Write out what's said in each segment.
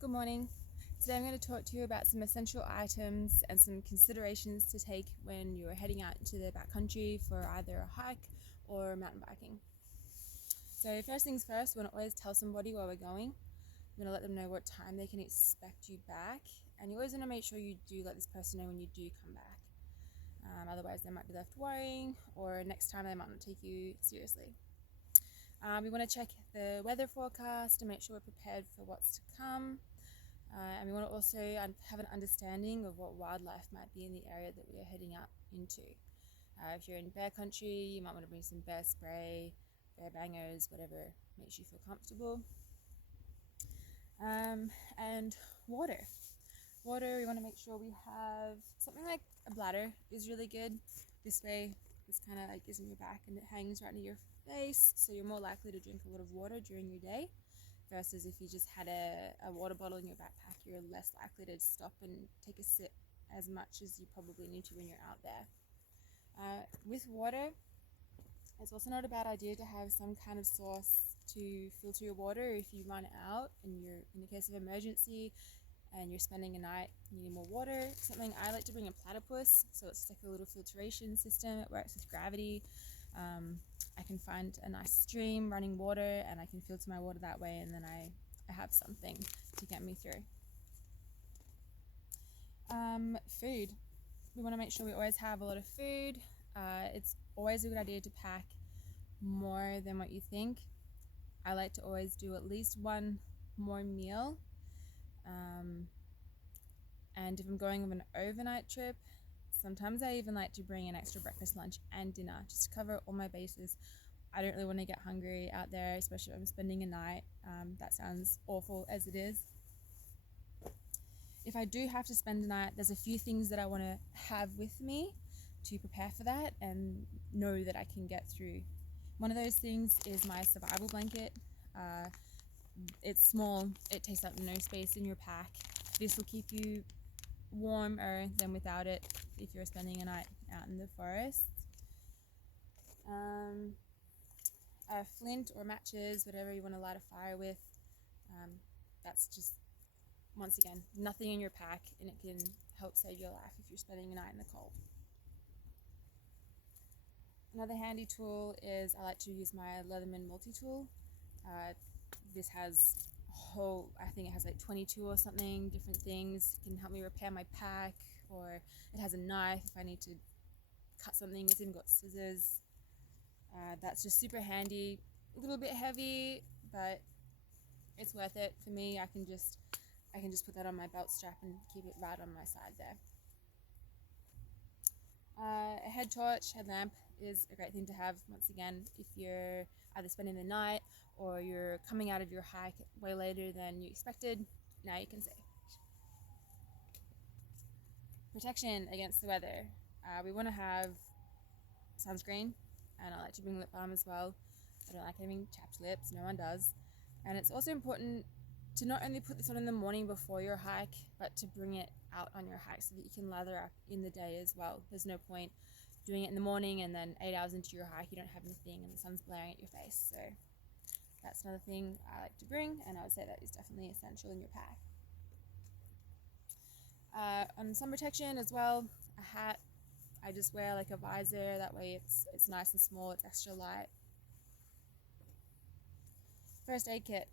Good morning. Today I'm going to talk to you about some essential items and some considerations to take when you're heading out into the backcountry for either a hike or mountain biking. So first things first, we want to always tell somebody where we're going. We want to let them know what time they can expect you back, and you always want to make sure you do let this person know when you do come back. Otherwise they might be left worrying, or next time they might not take you seriously. We want to check the weather forecast to make sure we're prepared for what's to come. And we want to also have an understanding of what wildlife might be in the area that we are heading out into. If you're in bear country, you might want to bring some bear spray, bear bangers, whatever makes you feel comfortable. And water. Water, we want to make sure we have something like a bladder is really good. This way, it's kind of like is in your back and it hangs right near your face, so you're more likely to drink a lot of water during your day. Versus if you just had a water bottle in your backpack, you're less likely to stop and take a sip as much as you probably need to when you're out there. With water, it's also not a bad idea to have some kind of source to filter your water if you run out and you're in the case of emergency and you're spending a night, you need more water. Something I like to bring a platypus, so it's like a little filtration system. It works with gravity. I can find a nice stream running water and I can filter my water that way, and then I have something to get me through. Food. We want to make sure we always have a lot of food. It's always a good idea to pack more than what you think. I like to always do at least one more meal. And if I'm going on an overnight trip, sometimes I even like to bring an extra breakfast, lunch, and dinner just to cover all my bases. I don't really want to get hungry out there, especially if I'm spending a night. That sounds awful as it is. If I do have to spend a night, there's a few things that I want to have with me to prepare for that and know that I can get through. One of those things is my survival blanket. It's small, it takes up no space in your pack. This will keep you warmer than without it if you're spending a night out in the forest. Flint or matches, whatever you want to light a fire with. That's just, once again, nothing in your pack, and it can help save your life if you're spending a night in the cold. Another handy tool is I like to use my Leatherman multi-tool. This has I think it has like 22 or something different things. It can help me repair my pack, or it has a knife if I need to cut something. It's even got scissors. That's just super handy. A little bit heavy, but it's worth it for me. I can just put that on my belt strap and keep it right on my side there. A head torch, headlamp is a great thing to have, once again, if you're either spending the night or you're coming out of your hike way later than you expected. Now you can see. Protection against the weather. We want to have sunscreen, and I like to bring lip balm as well. I don't like having chapped lips, no one does. And it's also important to not only put this on in the morning before your hike, but to bring it out on your hike so that you can lather up in the day as well. There's no point doing it in the morning and then 8 hours into your hike you don't have anything and the sun's blaring at your face. So that's another thing I like to bring, and I would say that is definitely essential in your pack. On sun protection as well, a hat. I just wear like a visor, that way it's nice and small, it's extra light. First aid kit.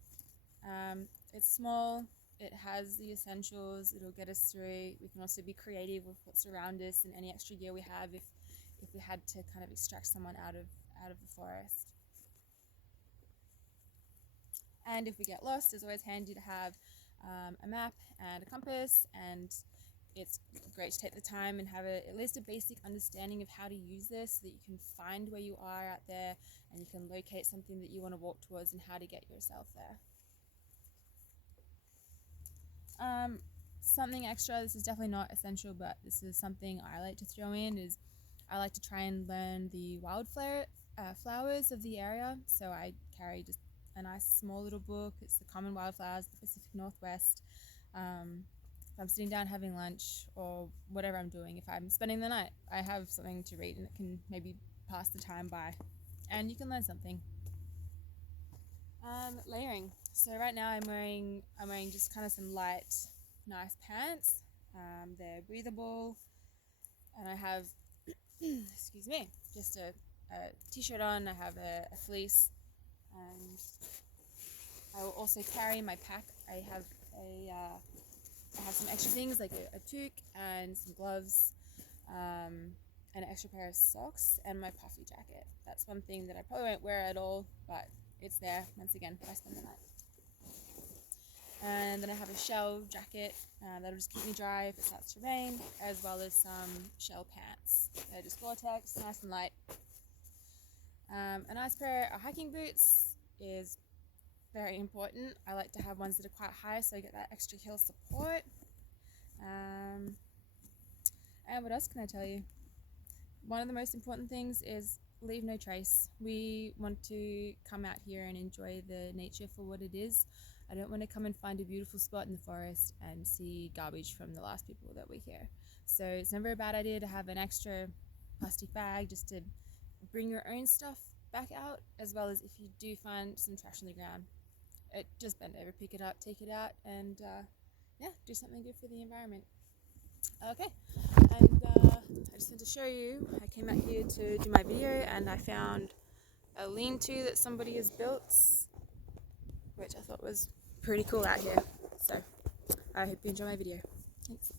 It's small, it has the essentials, it'll get us through. We can also be creative with what's around us and any extra gear we have if we had to kind of extract someone out of the forest. And if we get lost, it's always handy to have a map and a compass, and it's great to take the time and have at least a basic understanding of how to use this so that you can find where you are out there and you can locate something that you want to walk towards and how to get yourself there. Something extra, this is definitely not essential, but this is something I like to throw in, is I like to try and learn the flowers of the area. So I carry just a nice small little book. It's the common wildflowers of the Pacific Northwest. If I'm sitting down having lunch or whatever I'm doing, if I'm spending the night, I have something to read and it can maybe pass the time by, and you can learn something. Layering. So right now I'm wearing just kind of some light, nice pants. They're breathable, and I have excuse me, just a t-shirt on. I have a fleece, and I will also carry my pack. I have some extra things like a toque and some gloves, and an extra pair of socks and my puffy jacket. That's one thing that I probably won't wear at all, but it's there once again if I spend the night. And then I have a shell jacket that'll just keep me dry if it starts to rain, as well as some shell pants. They're just Gore-Tex, nice and light. A nice pair of hiking boots is very important. I like to have ones that are quite high so I get that extra heel support. And what else can I tell you? One of the most important things is leave no trace. We want to come out here and enjoy the nature for what it is. I don't want to come and find a beautiful spot in the forest and see garbage from the last people that were here. So it's never a bad idea to have an extra plastic bag just to bring your own stuff back out, as well as if you do find some trash on the ground, just bend over, pick it up, take it out, and yeah, do something good for the environment. Okay, and I just want to show you, I came out here to do my video and I found a lean-to that somebody has built, which I thought was pretty cool out here. So I hope you enjoy my video. Thanks.